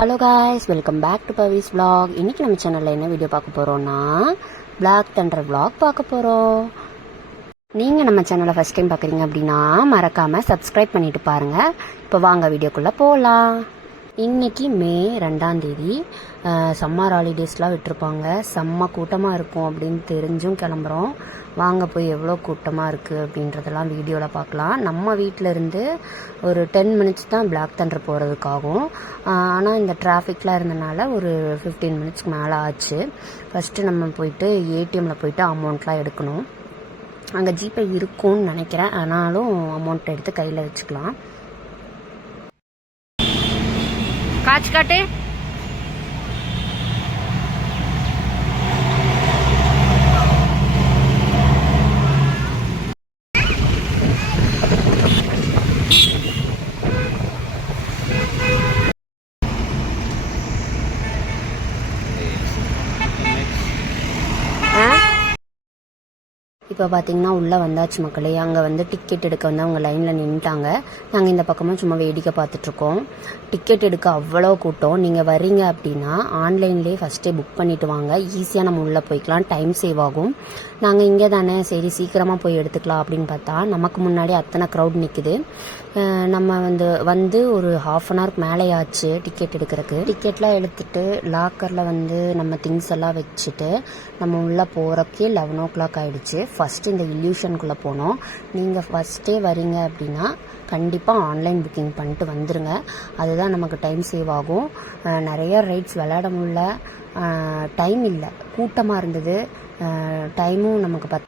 Hello guys, welcome back to Pavi's vlog. இன்றைக்கி நம்ம சேனலில் என்ன வீடியோ பார்க்க போகிறோன்னா பிளாக் தண்டர் vlog பார்க்க போகிறோம். நீங்கள் நம்ம சேனலை ஃபஸ்ட் டைம் பார்க்குறீங்க அப்படின்னா மறக்காமல் சப்ஸ்கிரைப் பண்ணிவிட்டு பாருங்கள். இப்போ வாங்க வீடியோக்குள்ளே போகலாம். இன்றைக்கி மே 2ஆம் தேதி. சம்மர் ஹாலிடேஸ்லாம் விட்டுருப்பாங்க. செம்ம கூட்டமாக இருக்கும் அப்படின்னு தெரிஞ்சும் கிளம்புறோம். வாங்க போய் எவ்வளோ கூட்டமாக இருக்குது அப்படின்றதெல்லாம் வீடியோவில் பார்க்கலாம். நம்ம வீட்டில் இருந்து ஒரு 10 மினிட்ஸ் தான் பிளாக் தண்டர் போகிறதுக்காகும். ஆனால் இந்த டிராஃபிக்லாம் இருந்தனால ஒரு 15 மினிட்ஸ்க்கு மேலே ஆச்சு. ஃபஸ்ட்டு நம்ம போயிட்டு ஏடிஎம்மில் போயிட்டு அமௌண்ட்லாம் எடுக்கணும். அங்கே ஜிபே இருக்கும்னு நினைக்கிறேன். ஆனாலும் அமௌண்ட் எடுத்து கையில் வச்சுக்கலாம். காட்சி காட்டு. இப்போ பார்த்தீங்கன்னா உள்ளே வந்தாச்சு மக்களே. அங்கே வந்து டிக்கெட் எடுக்க வந்து அவங்க லைனில் நின்றுட்டாங்க. நாங்கள் இந்த பக்கமாக சும்மா வேடிக்கை பார்த்துட்ருக்கோம். டிக்கெட் எடுக்க அவ்வளோ கூட்டம். நீங்கள் வரீங்க அப்படின்னா ஆன்லைன்லேயே ஃபஸ்ட்டே புக் பண்ணிவிட்டு வாங்க. ஈஸியாக நம்ம உள்ளே போய்க்கலாம், டைம் சேவ் ஆகும். நாங்கள் இங்கே தானே, சரி சீக்கிரமாக போய் எடுத்துக்கலாம் அப்படின்னு பார்த்தா நமக்கு முன்னாடி அத்தனை க்ரௌட் நிற்குது. நம்ம வந்து ஒரு ½ மேலே ஆச்சு டிக்கெட் எடுக்கிறதுக்கு. டிக்கெட்லாம் எடுத்துகிட்டு லாக்கரில் வந்து நம்ம திங்ஸ் எல்லாம் வச்சுட்டு நம்ம உள்ளே போகிறக்கே 11 o'clock ஆகிடுச்சு. ஃபஸ்ட்டு இந்த இல்யூஷனுக்குள்ளே போனோம். நீங்கள் ஃபஸ்ட்டே வரீங்க அப்படின்னா கண்டிப்பாக ஆன்லைன் புக்கிங் பண்ணிட்டு வந்துடுங்க. அதுதான் நமக்கு டைம் சேவ் ஆகும். நிறைய ரைட்ஸ் விளையாட முடியல, டைம் இல்லை, கூட்டமாக இருந்தது. டைமும் நமக்கு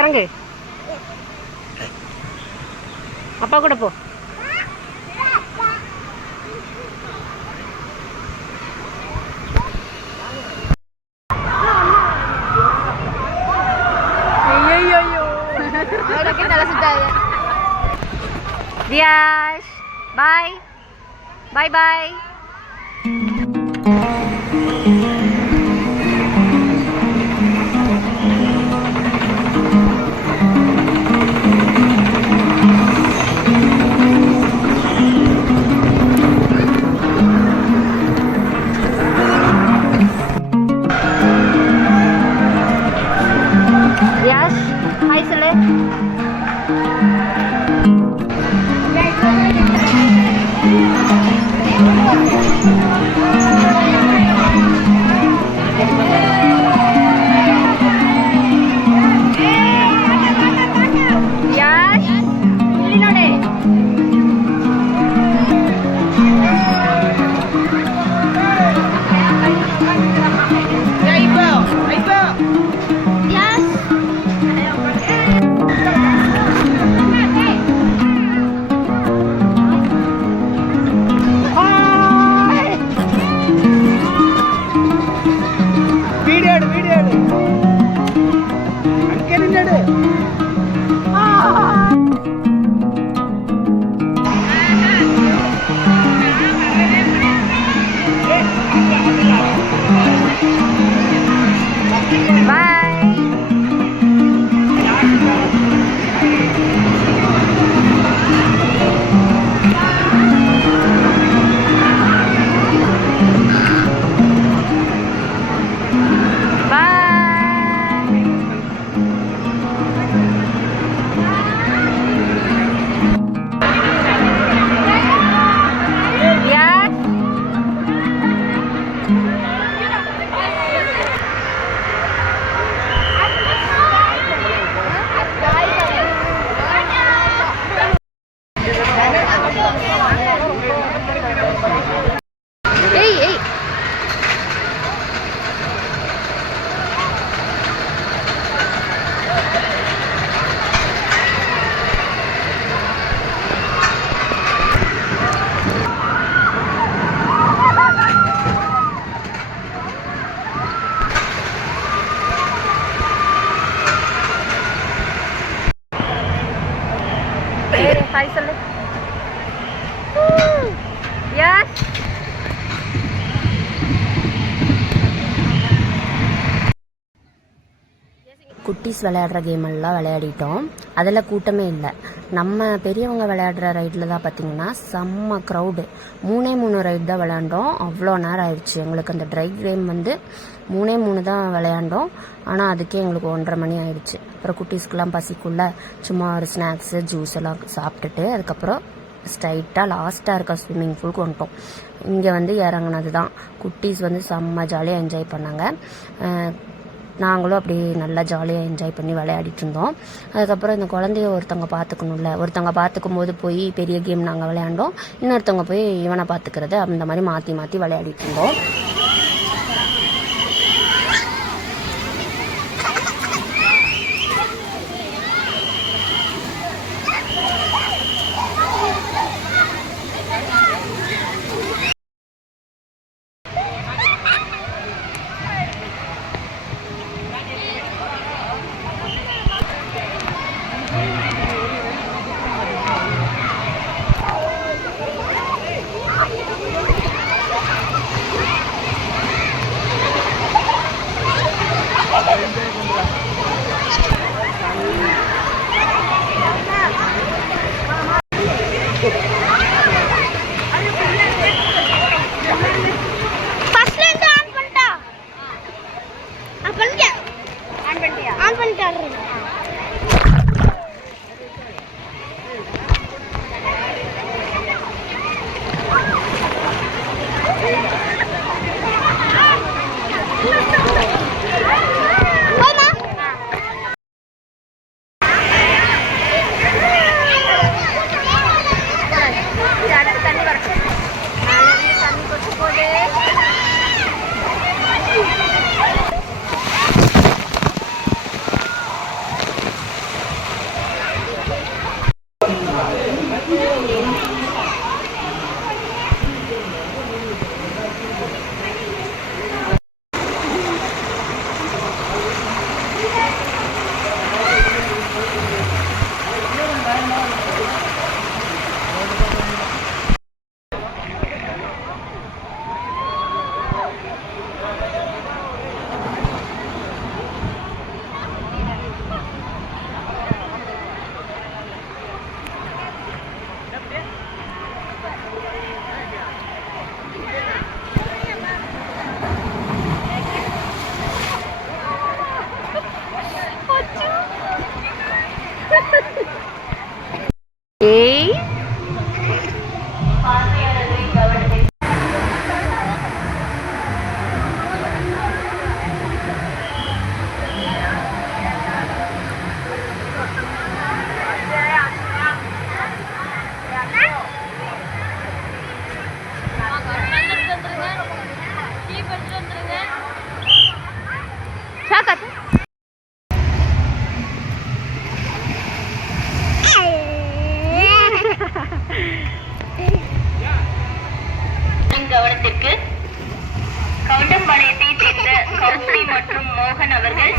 இறங்கு, அப்பா கூட போ. தியாஷ், பாய் பாய் பாய். தியாஷ், ஹாய் சொல்லு. ஹாய் சொல்லு. எஸ் குட்டீஸ் விளையாடுற கேம் எல்லாம் விளையாடிட்டோம். அதில் கூட்டமே இல்லை. நம்ம பெரியவங்க விளையாடுற ரைடில் தான் பார்த்தீங்கன்னா செம்ம க்ரௌடு. 3 ரைடு தான் விளையாண்டோம். அவ்வளோ நேரம் ஆயிடுச்சு எங்களுக்கு. அந்த ட்ரை கேம் வந்து 3 தான் விளையாண்டோம். ஆனால் அதுக்கே எங்களுக்கு 1:30 மணி ஆயிடுச்சு. அப்புறம் குட்டீஸ்க்கெல்லாம் பசிக்குள்ள சும்மா ஒரு ஸ்நாக்ஸு ஜூஸ் எல்லாம் சாப்பிட்டுட்டு அதுக்கப்புறம் ஸ்ட்ரைட்டாக லாஸ்ட்டாக இருக்க ஸ்விம்மிங் பூலுக்கு வந்துட்டோம். இங்கே வந்து இறங்குனது தான். குட்டீஸ் வந்து செம்ம ஜாலியாக என்ஜாய் பண்ணாங்க. நாங்களும் அப்படி நல்லா ஜாலியாக என்ஜாய் பண்ணி விளையாடிட்டு இருந்தோம். அதுக்கப்புறம் இந்த குழந்தைய ஒருத்தவங்க பார்த்துக்கணும்ல, ஒருத்தவங்க பார்த்துக்கும் போது போய் பெரிய கேம் நாங்கள் விளையாண்டோம், இன்னொருத்தவங்க போய் இவனை பார்த்துக்கிறது, அந்த மாதிரி மாற்றி மாற்றி விளையாடிட்டு இருந்தோம். கவனத்திற்கு கவுண்டம்பாளையத்தை சேர்ந்த கௌசரி மற்றும் மோகன் அவர்கள்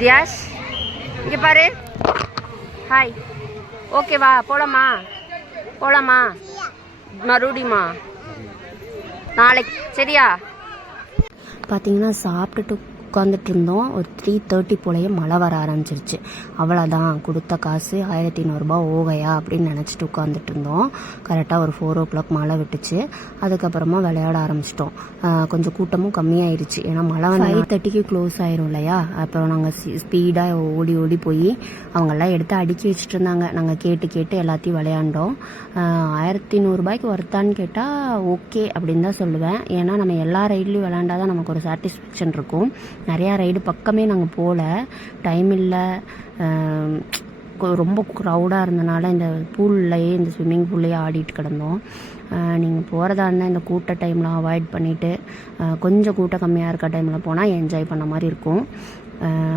தியாஷ் இங்கே பாரு. ஹாய். ஓகேவா? போலாமா மறுபடியுமா நாளைக்கு? சரியா? பார்த்தீங்கன்னா சாப்பிட்டுட்டு உட்காந்துட்டு இருந்தோம். ஒரு 3:30 போலயே மழை வர ஆரம்பிச்சிருச்சு. அவ்வளோதான், கொடுத்த காசு 1500 ரூபாய் ஓகையா அப்படின்னு நினச்சிட்டு உட்காந்துட்டு இருந்தோம். கரெக்டாக ஒரு 4 o'clock மழை விட்டுச்சு. அதுக்கப்புறமா விளையாட ஆரம்பிச்சிட்டோம். கொஞ்சம் கூட்டமும் கம்மியாயிருச்சு. ஏன்னா மழை 5:30க்கு க்ளோஸ் ஆயிரும் இல்லையா. அப்புறம் நாங்கள் ஸ்பீடாக ஓடி போய் அவங்கெல்லாம் எடுத்து அடுக்கி வச்சுட்டு இருந்தாங்க. நாங்கள் கேட்டு எல்லாத்தையும் விளையாண்டோம். 1500 ரூபாய்க்கு ஒர்த்தான்னு கேட்டால் ஓகே அப்படின்னு தான் சொல்லுவேன். ஏன்னா நம்ம எல்லா ரைட்லையும் விளையாண்டாதான் நமக்கு ஒரு சாட்டிஸ்ஃபேக்ஷன் இருக்கும். நிறையா ரைடு பக்கமே நாங்கள் போகல, டைம் இல்லை. ரொம்ப க்ரௌடாக இருந்தனால இந்த பூல்லையே இந்த ஸ்விம்மிங் பூல்லையே ஆடிட்டு கிடந்தோம். நீங்கள் போகிறதா இருந்தால் இந்த கூட்ட டைமில் அவாய்ட் பண்ணிவிட்டு கொஞ்சம் கூட்டம் கம்மியாக இருக்க டைமில் போனால் என்ஜாய் பண்ண மாதிரி இருக்கும்.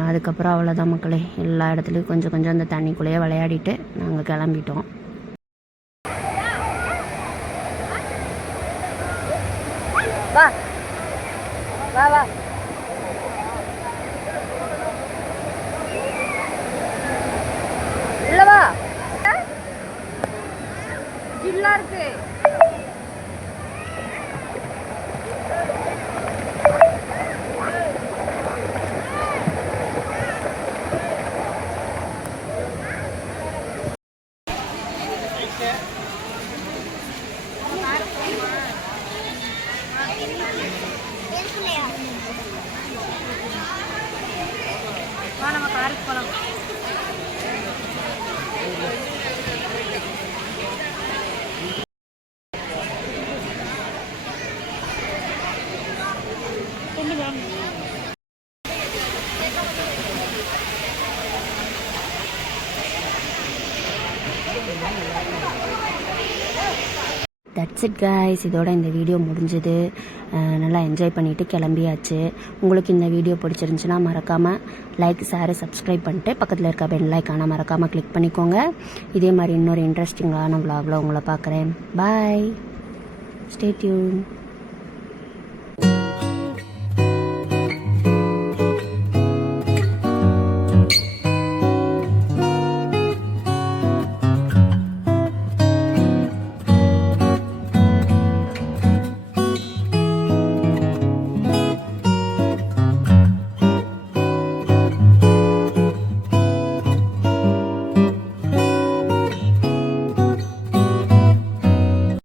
அதுக்கப்புறம் அவ்வளோதான் மக்களே, எல்லா இடத்துலையும் கொஞ்சம் கொஞ்சம் அந்த தண்ணிக்குள்ளேயே விளையாடிட்டு நாங்கள் கிளம்பிட்டோம். வா வா வா இல்லவா ஜில்லா இருக்கு. நம்ம காருக்கு போகலாம். தட்ஸ் இட் கைஸ், இதோட இந்த வீடியோ முடிஞ்சது. நல்லா என்ஜாய் பண்ணிவிட்டு கிளம்பியாச்சு. உங்களுக்கு இந்த வீடியோ பிடிச்சிருந்துச்சுன்னா மறக்காமல் லைக், ஷேர், சப்ஸ்கிரைப் பண்ணிட்டு பக்கத்தில் இருக்க பெல் ஐக்கானை மறக்காமல் கிளிக் பண்ணிக்கோங்க. இதே மாதிரி இன்னொரு இன்ட்ரெஸ்டிங்கான vlogல உங்களை பார்க்குறேன். பாய், ஸ்டே டியூன்.